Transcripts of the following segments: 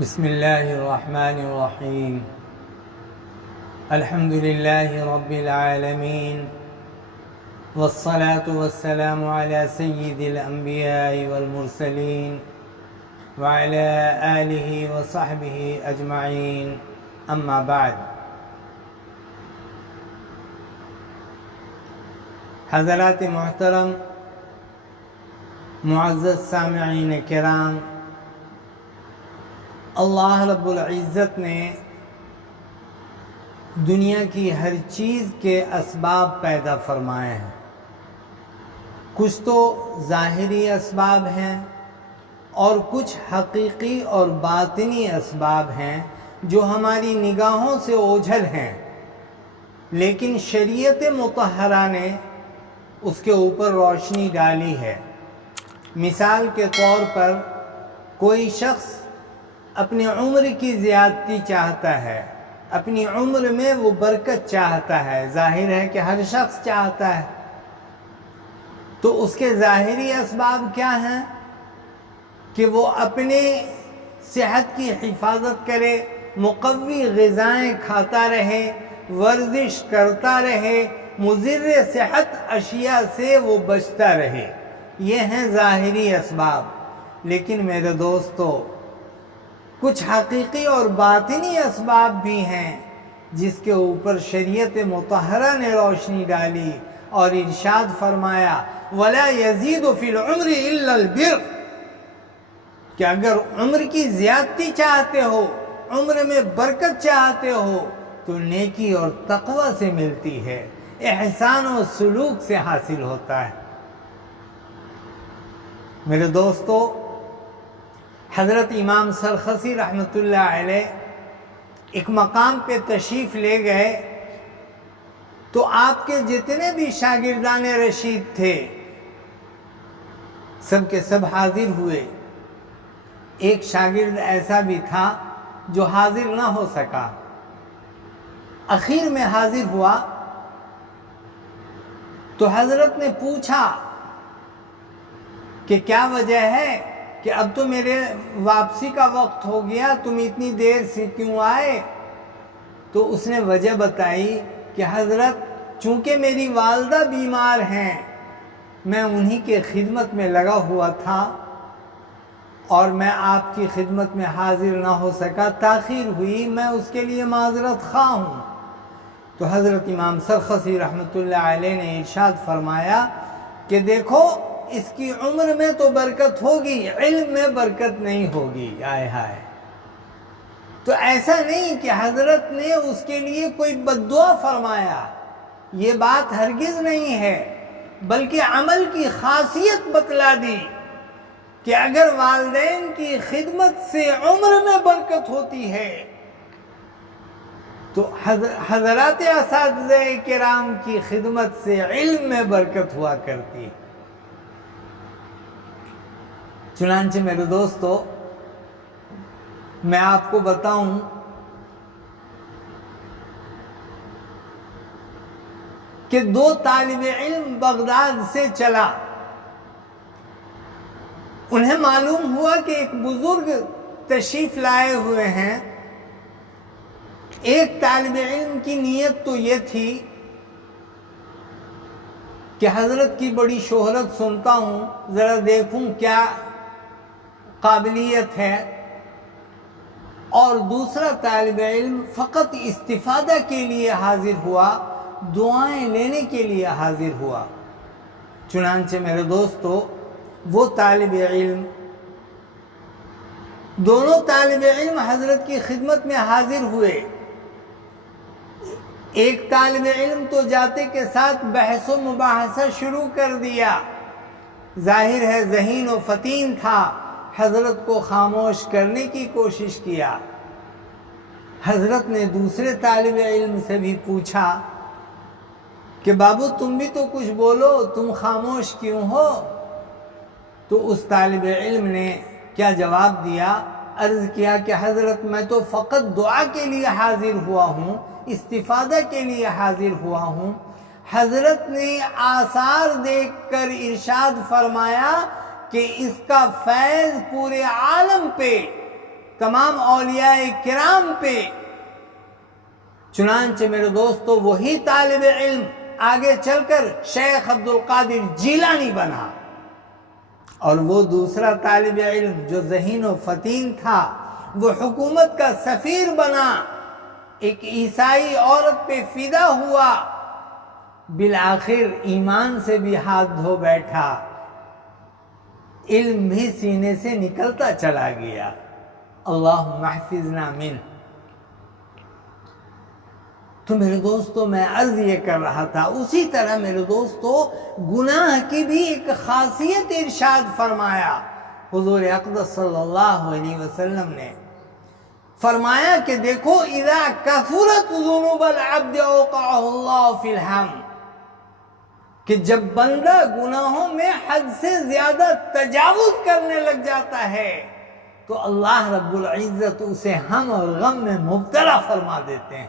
بسم الله الرحمن الرحيم. الحمد لله رب العالمين، والصلاة والسلام على سيد الأنبياء والمرسلين وعلى آله وصحبه أجمعين. أما بعد، حضرات محترم، معزز سامعین کرام، اللہ رب العزت نے دنیا کی ہر چیز کے اسباب پیدا فرمائے ہیں. کچھ تو ظاہری اسباب ہیں اور کچھ حقیقی اور باطنی اسباب ہیں جو ہماری نگاہوں سے اوجھل ہیں، لیکن شریعت مطہرہ نے اس کے اوپر روشنی ڈالی ہے. مثال کے طور پر کوئی شخص اپنی عمر کی زیادتی چاہتا ہے، اپنی عمر میں وہ برکت چاہتا ہے. ظاہر ہے کہ ہر شخص چاہتا ہے. تو اس کے ظاہری اسباب کیا ہیں کہ وہ اپنے صحت کی حفاظت کرے، مقوی غذائیں کھاتا رہے، ورزش کرتا رہے، مضر صحت اشیاء سے وہ بچتا رہے. یہ ہیں ظاہری اسباب. لیکن میرے دوستو، کچھ حقیقی اور باطنی اسباب بھی ہیں جس کے اوپر شریعت مطہرہ نے روشنی ڈالی اور ارشاد فرمایا وَلَا يَزِيدُ فِي الْعُمْرِ إِلَّا الْبِرُّ، کہ اگر عمر کی زیادتی چاہتے ہو، عمر میں برکت چاہتے ہو، تو نیکی اور تقوی سے ملتی ہے، احسان و سلوک سے حاصل ہوتا ہے. میرے دوستو، حضرت امام سرخسی رحمۃ اللہ علیہ ایک مقام پہ تشریف لے گئے تو آپ کے جتنے بھی شاگردان رشید تھے سب کے سب حاضر ہوئے. ایک شاگرد ایسا بھی تھا جو حاضر نہ ہو سکا، اخیر میں حاضر ہوا. تو حضرت نے پوچھا کہ کیا وجہ ہے کہ اب تو میرے واپسی کا وقت ہو گیا، تم اتنی دیر سے کیوں آئے؟ تو اس نے وجہ بتائی کہ حضرت، چونکہ میری والدہ بیمار ہیں، میں انہی کے خدمت میں لگا ہوا تھا اور میں آپ کی خدمت میں حاضر نہ ہو سکا، تاخیر ہوئی، میں اس کے لیے معذرت خواہ ہوں. تو حضرت امام سرخسی رحمۃ اللہ علیہ نے ارشاد فرمایا کہ دیکھو، اس کی عمر میں تو برکت ہوگی، علم میں برکت نہیں ہوگی. آئے ہائے. تو ایسا نہیں کہ حضرت نے اس کے لیے کوئی بد دعا فرمایا، یہ بات ہرگز نہیں ہے، بلکہ عمل کی خاصیت بتلا دی کہ اگر والدین کی خدمت سے عمر میں برکت ہوتی ہے تو حضرات اساتذہ کرام کی خدمت سے علم میں برکت ہوا کرتی ہے. چنانچہ میرے دوستو، میں آپ کو بتاؤں کہ 2 طالب علم بغداد سے چلا. انہیں معلوم ہوا کہ ایک بزرگ تشریف لائے ہوئے ہیں. ایک طالب علم کی نیت تو یہ تھی کہ حضرت کی بڑی شہرت سنتا ہوں، ذرا دیکھوں کیا قابلیت ہے. اور دوسرا طالب علم فقط استفادہ کے لیے حاضر ہوا، دعائیں لینے کے لیے حاضر ہوا. چنانچہ میرے دوستو، وہ طالب علم، دونوں طالب علم حضرت کی خدمت میں حاضر ہوئے. ایک طالب علم تو جاتے کے ساتھ بحث و مباحثہ شروع کر دیا. ظاہر ہے ذہین و فطین تھا، حضرت کو خاموش کرنے کی کوشش کیا. حضرت نے دوسرے طالب علم سے بھی پوچھا کہ بابو تم بھی تو کچھ بولو، تم خاموش کیوں ہو؟ تو اس طالب علم نے کیا جواب دیا؟ عرض کیا کہ حضرت، میں تو فقط دعا کے لیے حاضر ہوا ہوں، استفادہ کے لیے حاضر ہوا ہوں. حضرت نے آثار دیکھ کر ارشاد فرمایا کہ اس کا فیض پورے عالم پہ تمام اولیاء کرام پہ۔ چنانچہ میرے دوستو وہی طالب علم آگے چل کر شیخ عبد القادر جیلانی بنا، اور وہ دوسرا طالب علم جو ذہین و فطین تھا وہ حکومت کا سفیر بنا، ایک عیسائی عورت پہ فدا ہوا، بالآخر ایمان سے بھی ہاتھ دھو بیٹھا، علم بھی سینے سے نکلتا چلا گیا۔ اللہم احفظنا من۔ تو میرے دوستو میں عرض یہ کر رہا تھا، اسی طرح میرے دوستو گناہ کی بھی ایک خاصیت ارشاد فرمایا حضور اقدس صلی اللہ علیہ وسلم نے۔ فرمایا کہ دیکھو اذا کثرت ذنوب العبد اوقعہ اللہ فی الہم، کہ جب بندہ گناہوں میں حد سے زیادہ تجاوز کرنے لگ جاتا ہے تو اللہ رب العزت اسے ہم اور غم میں مبتلا فرما دیتے ہیں۔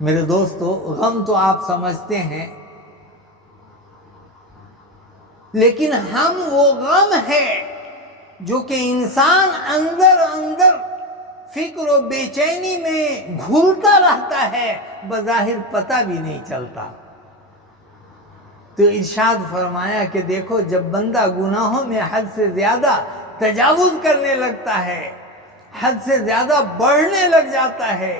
میرے دوستو غم تو آپ سمجھتے ہیں، لیکن ہم وہ غم ہے جو کہ انسان اندر اندر فکر و بے چینی میں گھولتا رہتا ہے، بظاہر پتہ بھی نہیں چلتا۔ تو ارشاد فرمایا کہ دیکھو جب بندہ گناہوں میں حد سے زیادہ تجاوز کرنے لگتا ہے، حد سے زیادہ بڑھنے لگ جاتا ہے،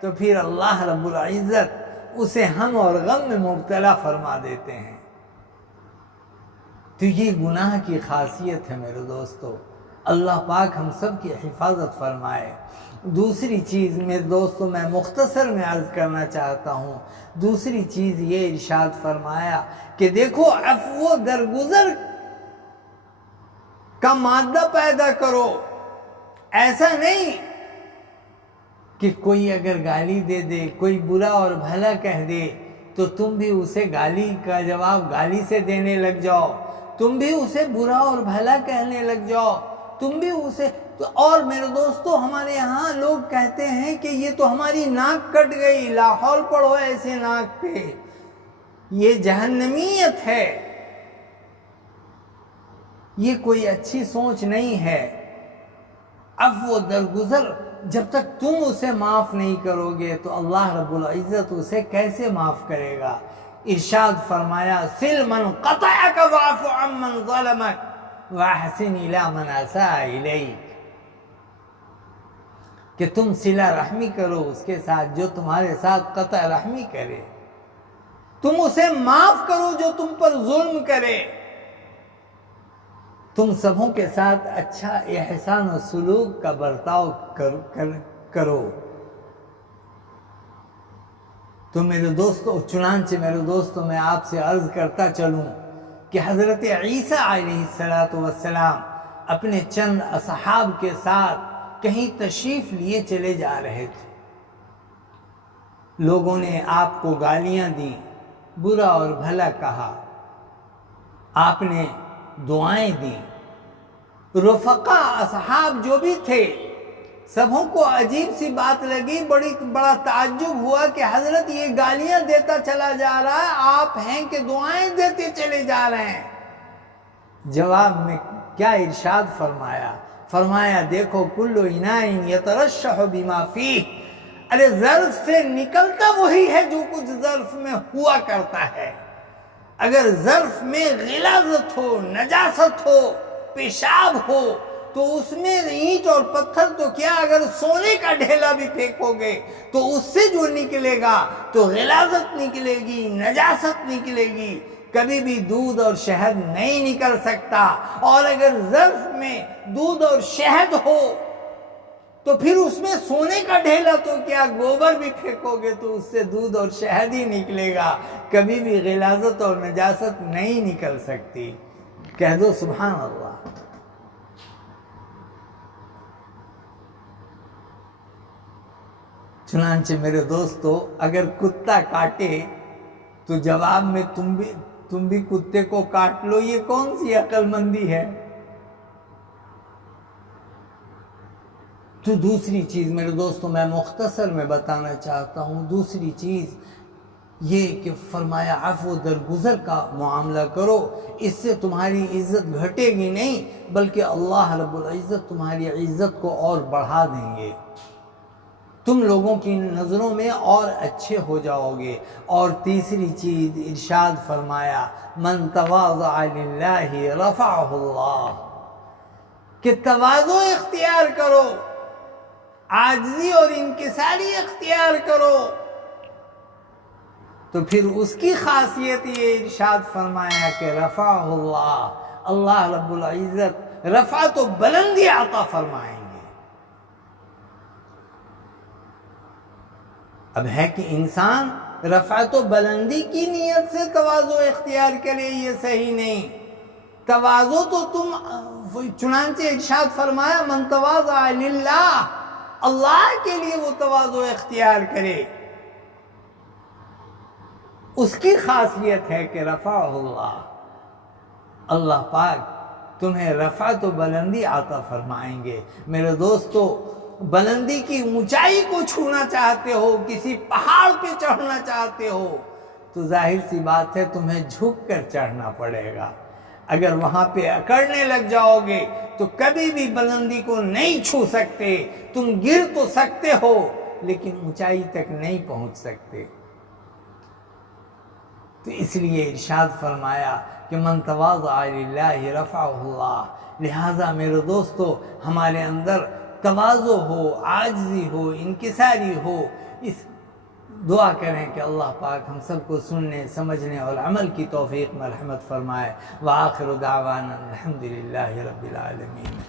تو پھر اللہ رب العزت اسے ہم اور غم میں مبتلا فرما دیتے ہیں۔ تو یہ گناہ کی خاصیت ہے میرے دوستو، اللہ پاک ہم سب کی حفاظت فرمائے۔ دوسری چیز میرے دوستو میں مختصر میں عرض کرنا چاہتا ہوں، دوسری چیز یہ ارشاد فرمایا کہ دیکھو عفو و درگزر کا مادہ پیدا کرو۔ ایسا نہیں کہ کوئی اگر گالی دے دے، کوئی برا اور بھلا کہہ دے تو تم بھی اسے گالی کا جواب گالی سے دینے لگ جاؤ، تم بھی اسے برا اور بھلا کہنے لگ جاؤ، تم بھی اسے اور میرے دوستو ہمارے یہاں لوگ کہتے ہیں کہ یہ تو ہماری ناک کٹ گئی، لا حول پڑھو ایسے ناک پہ، یہ جہنمیت ہے، یہ کوئی اچھی سوچ نہیں ہے۔ عفو درگزر جب تک تم اسے معاف نہیں کرو گے تو اللہ رب العزت اسے کیسے معاف کرے گا؟ ارشاد فرمایا سل من قطعک واعف عمن ظلمک واحسن الی من اساء الیک، کہ تم صلہ رحمی کرو اس کے ساتھ جو تمہارے ساتھ قطع رحمی کرے، تم اسے معاف کرو جو تم پر ظلم کرے، تم سبوں کے ساتھ اچھا احسان و سلوک کا برتاؤ کرو۔ تو میرے دوستو چنانچہ میرے دوستو میں آپ سے عرض کرتا چلوں کہ حضرت عیسیٰ علیہ السلام اپنے چند اصحاب کے ساتھ کہیں تشریف لیے چلے جا رہے تھے، لوگوں نے آپ کو گالیاں دی، برا اور بھلا کہا، آپ نے دعائیں دیں، رفقا اصحاب جو بھی تھے سبوں کو عجیب سی بات لگی، بڑا تعجب ہوا کہ حضرت یہ گالیاں دیتا چلا جا رہا ہے، آپ ہیں کہ دعائیں دیتے چلے جا رہے ہیں۔ جواب میں کیا ارشاد فرمایا دیکھو کل اناء یترشح بما فیہ، ارے ظرف سے نکلتا وہی ہے جو کچھ ظرف میں ہوا کرتا ہے۔ اگر ظرف میں غلاظت ہو، نجاست ہو، پیشاب ہو تو اس میں اینٹ اور پتھر تو کیا اگر سونے کا ڈھیلا بھی پھینکو گے تو اس سے جو نکلے گا تو غلاظت نکلے گی، نجاست نکلے گی، کبھی بھی دودھ اور شہد نہیں نکل سکتا۔ اور اگر ظرف میں دودھ اور شہد ہو تو پھر اس میں سونے کا ڈھیلا تو کیا گوبر بھی پھینکو گے تو اس سے دودھ اور شہد ہی نکلے گا، کبھی بھی غلاظت اور نجاست نہیں نکل سکتی۔ کہہ دو سبحان اللہ۔ چنانچہ میرے دوستو اگر کتا کاٹے تو جواب میں تم بھی کتے کو کاٹ لو، یہ کون سی عقل مندی ہے؟ تو دوسری چیز میرے دوستو میں مختصر میں بتانا چاہتا ہوں، دوسری چیز یہ کہ فرمایا عفو درگزر کا معاملہ کرو، اس سے تمہاری عزت گھٹے گی نہیں بلکہ اللہ رب العزت تمہاری عزت کو اور بڑھا دیں گے، تم لوگوں کی نظروں میں اور اچھے ہو جاؤ گے۔ اور تیسری چیز ارشاد فرمایا من تواضع للہ رفعہ اللہ، کہ تواضع اختیار کرو، عاجزی اور انکساری اختیار کرو، تو پھر اس کی خاصیت یہ ارشاد فرمایا کہ رفعہ اللہ، اللہ رب العزت رفعت و بلندی عطا فرمائیں گے۔ اب ہے کہ انسان رفعت و بلندی کی نیت سے تواضع اختیار کرے، یہ صحیح نہیں۔ تواضع تو تم چنانچہ ارشاد فرمایا من تواضع للہ، اللہ کے لیے وہ تواضع اختیار کرے، اس کی خاصیت ہے کہ رفعہ اللہ، اللہ پاک تمہیں رفعت و بلندی عطا فرمائیں گے۔ میرے دوستو، بلندی کی اونچائی کو چھونا چاہتے ہو، کسی پہاڑ پہ چڑھنا چاہتے ہو، تو ظاہر سی بات ہے تمہیں جھک کر چڑھنا پڑے گا۔ اگر وہاں پہ اکڑنے لگ جاؤ گے تو کبھی بھی بلندی کو نہیں چھو سکتے، تم گر تو سکتے ہو لیکن اونچائی تک نہیں پہنچ سکتے۔ تو اس لیے ارشاد فرمایا کہ من تواضع للہ رفعہ اللہ۔ لہٰذا میرے دوستو، ہمارے اندر تواضع ہو، عاجزی ہو، انکساری ہو، اس دعا کریں کہ اللہ پاک ہم سب کو سننے، سمجھنے اور عمل کی توفیق مرحمت فرمائے۔ وآخر دعوانا الحمدللہ رب العالمین۔